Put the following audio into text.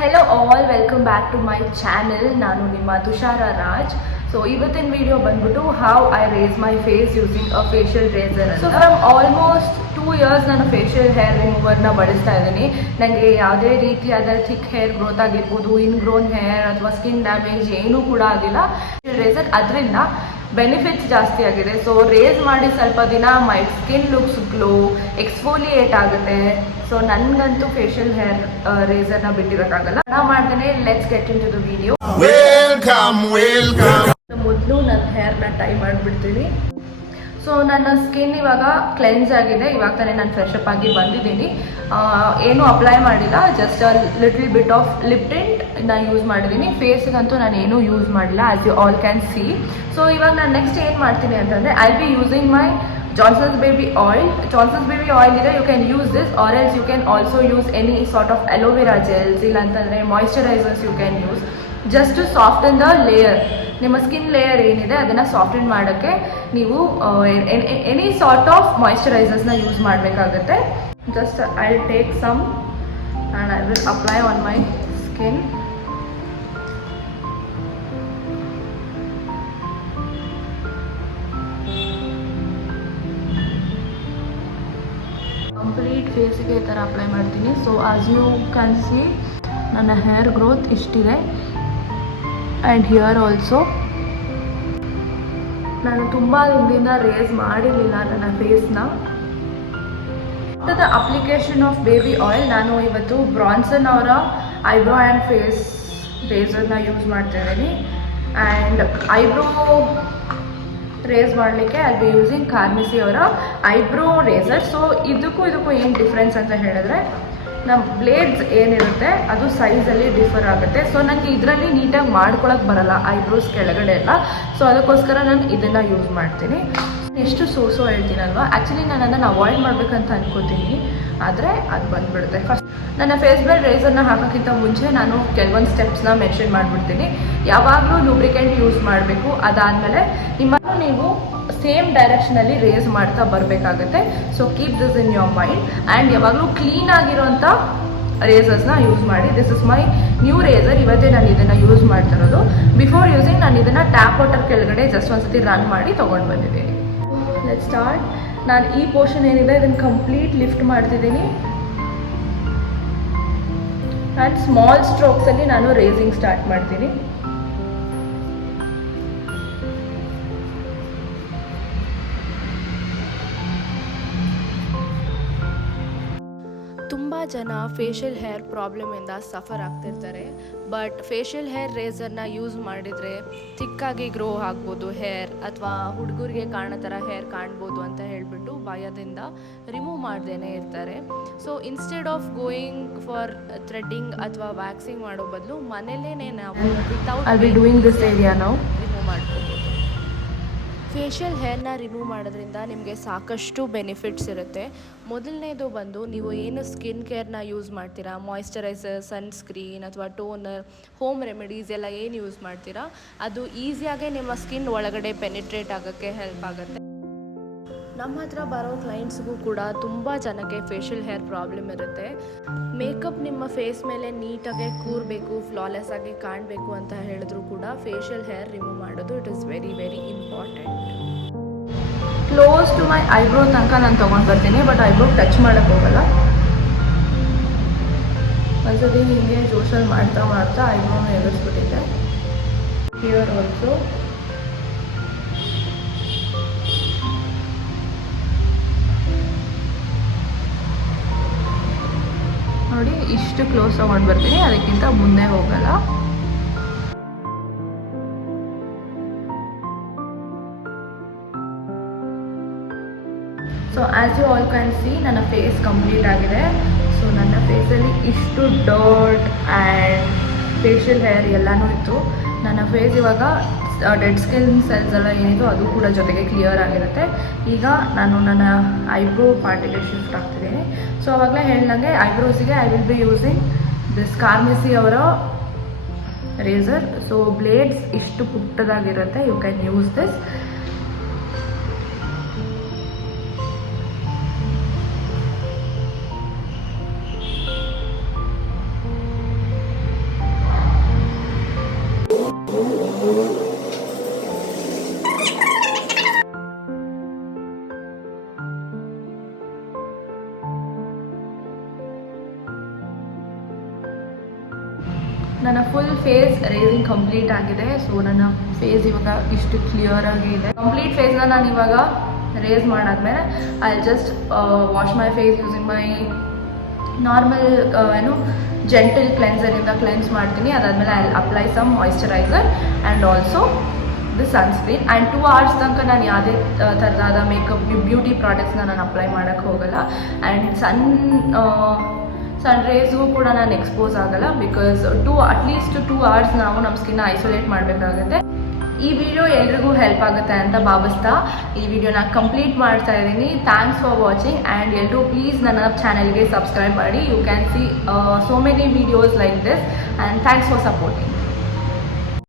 Hello all, welcome back to my channel. ನಾನು ನಿಮ್ಮ Tushara Raj. So ಇವತ್ತಿನ ವಿಡಿಯೋ ಬಂದ್ಬಿಟ್ಟು how I raze my face using a facial razor. So from almost 2 years ನಾನು facial hair ರಿಮೂವರ್ನ ಬಳಸ್ತಾ ಇದ್ದೀನಿ. ನನಗೆ ಯಾವುದೇ ರೀತಿಯಾದ ಥಿಕ್ ಹೇರ್ ಗ್ರೋತ್ ಆಗಿರ್ಬೋದು, ಇನ್ಗ್ರೋನ್ ಹೇರ್ ಅಥವಾ ಸ್ಕಿನ್ ಡ್ಯಾಮೇಜ್ ಏನೂ ಕೂಡ ಆಗಿಲ್ಲ. ರೇಸರ್ ಅದರಿಂದ ಬೆನಿಫಿಟ್ಸ್ ಜಾಸ್ತಿ ಆಗಿದೆ. ಸೊ ರೇಸ್ ಮಾಡಿ ಸ್ವಲ್ಪ ದಿನ my skin looks glow, exfoliate ಆಗುತ್ತೆ. ಸೊ ನನಗಂತೂ ಫೇಶಿಯಲ್ ಹೇರ್ ರೇಸರ್ನ ಬಿಟ್ಟಿರೋಕ್ಕಾಗಲ್ಲ. ಮಾಡ್ತೇನೆ, let's get into the video. ಮೊದಲು ನನ್ನ ಹೇರ್ನ ಟೈ ಮಾಡಿಬಿಡ್ತೀನಿ. ಸೊ ನನ್ನ ಸ್ಕಿನ್ ಇವಾಗ ಕ್ಲೆನ್ಸ್ ಆಗಿದೆ. ಇವಾಗ ತಾನೇ ನಾನು ಫ್ರೆಶ್ ಅಪ್ ಆಗಿ ಬಂದಿದ್ದೀನಿ. ಏನೂ ಅಪ್ಲೈ ಮಾಡಿಲ್ಲ, just little bit of lip tint use ಮಾಡಿದ್ದೀನಿ. ಫೇಸ್ಗಂತೂ ನಾನು ಏನೂ ಯೂಸ್ ಮಾಡಿಲ್ಲ, as you all can see. So ಇವಾಗ ನಾನು ನೆಕ್ಸ್ಟ್ ಏನು ಮಾಡ್ತೀನಿ ಅಂತಂದರೆ, I be using my Johnson's Baby Oil. Johnson's Baby Oil ಇದೆ, you can use this, or else you can also use any sort of aloe vera gels, ಇಲ್ಲ ಅಂತಂದರೆ moisturisers you can use, just to soften the layer. ನಿಮ್ಮ skin layer ಏನಿದೆ ಅದನ್ನು soften ಮಾಡೋಕ್ಕೆ ನೀವು any sort of ಮಾಯಿಶ್ಚರೈಸರ್ಸ್ನ use ಮಾಡಬೇಕಾಗುತ್ತೆ. Just I will take some and I will apply on my skin. Complete ಫೇಸಿಗೆ ಈ ಥರ ಅಪ್ಲೈ ಮಾಡ್ತೀನಿ. So as you can see ನನ್ನ ಹೇರ್ ಗ್ರೋತ್ ಇಷ್ಟಿದೆ. ಆ್ಯಂಡ್ ಹಿಯರ್ ಆಲ್ಸೋ ನಾನು ತುಂಬ ದಿನದಿಂದ ರೇಸ್ ಮಾಡಿರಲಿಲ್ಲ ನನ್ನ ಫೇಸ್ನ. The application of baby oil, ನಾನು ಇವತ್ತು ಬ್ರಾನ್ಸನ್ ಅವರ ಐಬ್ರೋ ಆ್ಯಂಡ್ ಫೇಸ್ ರೇಸರ್ನ ಯೂಸ್ ಮಾಡ್ತಾಯಿದ್ದೀನಿ. ಆ್ಯಂಡ್ ಐಬ್ರೋ ರೇಸ್ ಮಾಡಲಿಕ್ಕೆ ಐ ಬಿ ಯೂಸಿಂಗ್ ಕಾರ್ಮಿಸಿ ಅವರ ಐಬ್ರೋ ರೇಸರ್. ಸೊ ಇದಕ್ಕೂ ಏನು ಡಿಫ್ರೆನ್ಸ್ ಅಂತ ಹೇಳಿದ್ರೆ, ನಮ್ಮ ಬ್ಲೇಡ್ಸ್ ಏನಿರುತ್ತೆ ಅದು ಸೈಜಲ್ಲಿ ಡಿಫರ್ ಆಗುತ್ತೆ. ಸೊ ನನಗೆ ಇದರಲ್ಲಿ ನೀಟಾಗಿ ಮಾಡ್ಕೊಳಕ್ಕೆ ಬರಲ್ಲ ಐಬ್ರೋಸ್ ಕೆಳಗಡೆ ಎಲ್ಲ. ಸೊ ಅದಕ್ಕೋಸ್ಕರ ನಾನು ಇದನ್ನು ಯೂಸ್ ಮಾಡ್ತೀನಿ. ಎಷ್ಟು ಸೋಸೋ ಹೇಳ್ತೀನಲ್ವ, ಆ್ಯಕ್ಚುಲಿ ನಾನು ಅದನ್ನು ಅವಾಯ್ಡ್ ಮಾಡಬೇಕಂತ ಅನ್ಕೋತೀನಿ, ಆದರೆ ಅದು ಬಂದುಬಿಡುತ್ತೆ. ಫಸ್ಟ್ ನನ್ನ ಫೇಸ್ ಮೇಲೆ ರೇಸರ್ನ ಹಾಕೋಕ್ಕಿಂತ ಮುಂಚೆ ನಾನು ಕೆಲವೊಂದು ಸ್ಟೆಪ್ಸ್ನ ಮೆನ್ಷನ್ ಮಾಡಿಬಿಡ್ತೀನಿ. ಯಾವಾಗಲೂ ಲೂಬ್ರಿಕೆಂಟ್ ಯೂಸ್ ಮಾಡಬೇಕು. ಅದಾದಮೇಲೆ ನೀವು ಸೇಮ್ ಡೈರೆಕ್ಷನಲ್ಲಿ ರೇಸ್ ಮಾಡ್ತಾ ಬರಬೇಕಾಗುತ್ತೆ. So keep this in your mind. And ಯಾವಾಗಲೂ ಕ್ಲೀನ್ ಆಗಿರೋಂಥ ರೇಸರ್ಸ್ನ ಯೂಸ್ ಮಾಡಿ. This is my new razor. ಇವತ್ತೇ ನಾನು ಇದನ್ನು ಯೂಸ್ ಮಾಡ್ತಿರೋದು. ಬಿಫೋರ್ ಯೂಸಿಂಗ್ ನಾನು ಇದನ್ನು ಟ್ಯಾಪ್ ವಾಟರ್ ಕೆಳಗಡೆ ಜಸ್ಟ್ ಒಂದ್ಸತಿ ರನ್ ಮಾಡಿ ತೊಗೊಂಡು ಬಂದಿದ್ದೀನಿ. Let start. ನಾನು ಈ ಪೋರ್ಷನ್ ಏನಿದೆ ಇದನ್ನು ಕಂಪ್ಲೀಟ್ ಲಿಫ್ಟ್ ಮಾಡ್ತಿದ್ದೀನಿ. ಆ್ಯಂಡ್ ಸ್ಮಾಲ್ ಸ್ಟ್ರೋಕ್ಸಲ್ಲಿ ನಾನು ರೇಸಿಂಗ್ ಸ್ಟಾರ್ಟ್ ಮಾಡ್ತೀನಿ. ತುಂಬ ಜನ ಫೇಶಿಯಲ್ ಹೇರ್ ಪ್ರಾಬ್ಲಮಿಂದ ಸಫರ್ ಆಗ್ತಿರ್ತಾರೆ. ಬಟ್ ಫೇಶಿಯಲ್ ಹೇರ್ ರೇಸರ್ನ ಯೂಸ್ ಮಾಡಿದರೆ ಥಿಕ್ಕಾಗಿ ಗ್ರೋ ಆಗ್ಬೋದು ಹೇರ್, ಅಥವಾ ಹುಡುಗರಿಗೆ ಕಾಣೋ ಥರ ಹೇರ್ ಕಾಣ್ಬೋದು ಅಂತ ಹೇಳಿಬಿಟ್ಟು ಭಯದಿಂದ ರಿಮೂವ್ ಮಾಡ್ದೇ ಇರ್ತಾರೆ. So instead of going for threading ಅಥವಾ ವ್ಯಾಕ್ಸಿಂಗ್ ಮಾಡೋ ಬದಲು ಮನೇಲೇ ನಾವು ವಿತೌಟ್ ರಿಮೂವ್ ಮಾಡ್ಕೋಬೋದು. ಫೇಶಿಯಲ್ ಹೇರ್ನ ರಿಮೂವ್ ಮಾಡೋದ್ರಿಂದ ನಿಮಗೆ ಸಾಕಷ್ಟು ಬೆನಿಫಿಟ್ಸ್ ಇರುತ್ತೆ. ಮೊದಲನೇದು ಬಂದು, ನೀವು ಏನು ಸ್ಕಿನ್ ಕೇರ್ನ ಯೂಸ್ ಮಾಡ್ತೀರಾ, ಮಾಯಿಶ್ಚರೈಸರ್, ಸನ್ಸ್ಕ್ರೀನ್ ಅಥವಾ ಟೋನರ್, ಹೋಮ್ ರೆಮಿಡೀಸ್ ಎಲ್ಲ ಏನು ಯೂಸ್ ಮಾಡ್ತೀರಾ, ಅದು ಈಸಿಯಾಗೆ ನಿಮ್ಮ ಸ್ಕಿನ್ ಒಳಗಡೆ ಪೆನಿಟ್ರೇಟ್ ಆಗೋಕ್ಕೆ ಹೆಲ್ಪ್ ಆಗುತ್ತೆ. ನಮ್ಮ ಹತ್ರ ಬರೋ ಕ್ಲೈಂಟ್ಸ್ಗೂ ಕೂಡ ತುಂಬ ಜನಕ್ಕೆ ಫೇಶಿಯಲ್ ಹೇರ್ ಪ್ರಾಬ್ಲಮ್ ಇರುತ್ತೆ. ಮೇಕಪ್ ನಿಮ್ಮ ಫೇಸ್ ಮೇಲೆ ನೀಟಾಗಿ ಕೂರಬೇಕು, ಫ್ಲಾಲೆಸ್ ಆಗಿ ಕಾಣಬೇಕು ಅಂತ ಹೇಳಿದ್ರು ಕೂಡ ಫೇಶಿಯಲ್ ಹೇರ್ ರಿಮೂವ್ ಮಾಡೋದು it is very very important. Close to my eyebrow ತನಕ ನಾನು ತೊಗೊಂಡು ಬರ್ತೀನಿ, ಬಟ್ ಐಬ್ರೋ ಟಚ್ ಮಾಡೋಕ್ಕೆ ಹೋಗಲ್ಲ. ಒಂದ್ಸತಿ ಹೀಗೆ ಜೋಶಲ್ಲಿ ಮಾಡ್ತಾ ಐಬ್ರೋನ ಎದುರಿಸ್ಬಿಟ್ಟಿದ್ದೆ. ಹಿಯರ್ ಆಲ್ಸೋ ನೋಡಿ, ಇಷ್ಟು ಕ್ಲೋಸ್ ತೊಗೊಂಡು ಬರ್ತೀನಿ, ಅದಕ್ಕಿಂತ ಮುಂದೆ ಹೋಗಲ್ಲ. So as you all can see ನನ್ನ ಫೇಸ್ ಕಂಪ್ಲೀಟ್ ಆಗಿದೆ. ಸೊ ನನ್ನ ಫೇಸಲ್ಲಿ ಇಷ್ಟು ಡರ್ಟ್ ಆ್ಯಂಡ್ ಫೇಶಿಯಲ್ ಹೇರ್ ಎಲ್ಲನೂ ಇತ್ತು. ನನ್ನ ಫೇಸ್ ಇವಾಗ ಡೆಡ್ ಸ್ಕಿನ್ ಸೆಲ್ಸ್ ಎಲ್ಲ ಏನಿತ್ತು ಅದು ಕೂಡ ಜೊತೆಗೆ ಕ್ಲಿಯರ್ ಆಗಿರುತ್ತೆ. ಈಗ ನಾನು ನನ್ನ ಐಬ್ರೋ ಪಾರ್ಟಿಗೆ ಶಿಫ್ಟ್ ಆಗ್ತಿದ್ದೀನಿ. ಸೊ ಆವಾಗಲೇ ಹೇಳಿದಂಗೆ ಐಬ್ರೋಸಿಗೆ I will be using this ಕಾರ್ಮಿಸಿ ಅವರ ರೇಸರ್. ಸೊ ಬ್ಲೇಡ್ಸ್ ಇಷ್ಟು ಪುಟ್ಟದಾಗಿರುತ್ತೆ, ಯು ಕ್ಯಾನ್ ಯೂಸ್ ದಿಸ್. ನನ್ನ ಫುಲ್ ಫೇಸ್ ರೇಸಿಂಗ್ ಕಂಪ್ಲೀಟ್ ಆಗಿದೆ. ಸೊ ನನ್ನ ಫೇಸ್ ಇವಾಗ ಇಷ್ಟು ಕ್ಲಿಯರ್ ಆಗಿ ಇದೆ. ಕಂಪ್ಲೀಟ್ ಫೇಸ್ನ ನಾನು ಇವಾಗ ರೇಸ್ ಮಾಡಾದ್ಮೇಲೆ I just wash my face using my normal gentle ಕ್ಲೆನ್ಸರಿಂದ ಕ್ಲೆನ್ಸ್ ಮಾಡ್ತೀನಿ. ಅದಾದಮೇಲೆ I apply some moisturiser and also the sunscreen. And 2 hours ತನಕ ನಾನು ಯಾವುದೇ ಥರದಾದ ಮೇಕಪ್ ಬ್ಯೂಟಿ ಪ್ರಾಡಕ್ಟ್ಸ್ನ ನಾನು ಅಪ್ಲೈ ಮಾಡೋಕ್ಕೆ ಹೋಗಲ್ಲ. ಆ್ಯಂಡ್ ಸನ್ ರೇಸ್ಗೂ ಕೂಡ ನಾನು ಎಕ್ಸ್ಪೋಸ್ ಆಗಲ್ಲ. ಬಿಕಾಸ್ ಅಟ್ಲೀಸ್ಟ್ 2 hours ನಾವು ನಮ್ಮ ಸ್ಕಿನ್ನ ಐಸೋಲೇಟ್ ಮಾಡಬೇಕಾಗುತ್ತೆ. ಈ ವಿಡಿಯೋ ಎಲ್ರಿಗೂ ಹೆಲ್ಪ್ ಆಗುತ್ತೆ ಅಂತ ಭಾವಿಸ್ತಾ ಈ ವಿಡಿಯೋನ ಕಂಪ್ಲೀಟ್ ಮಾಡ್ತಾ ಇದ್ದೀನಿ. Thanks for watching. ಆ್ಯಂಡ್ ಎಲ್ಲರೂ ಪ್ಲೀಸ್ ನನ್ನ ಚಾನಲ್ಗೆ ಸಬ್ಸ್ಕ್ರೈಬ್ ಮಾಡಿ. You can see so many videos like this. And thanks for supporting.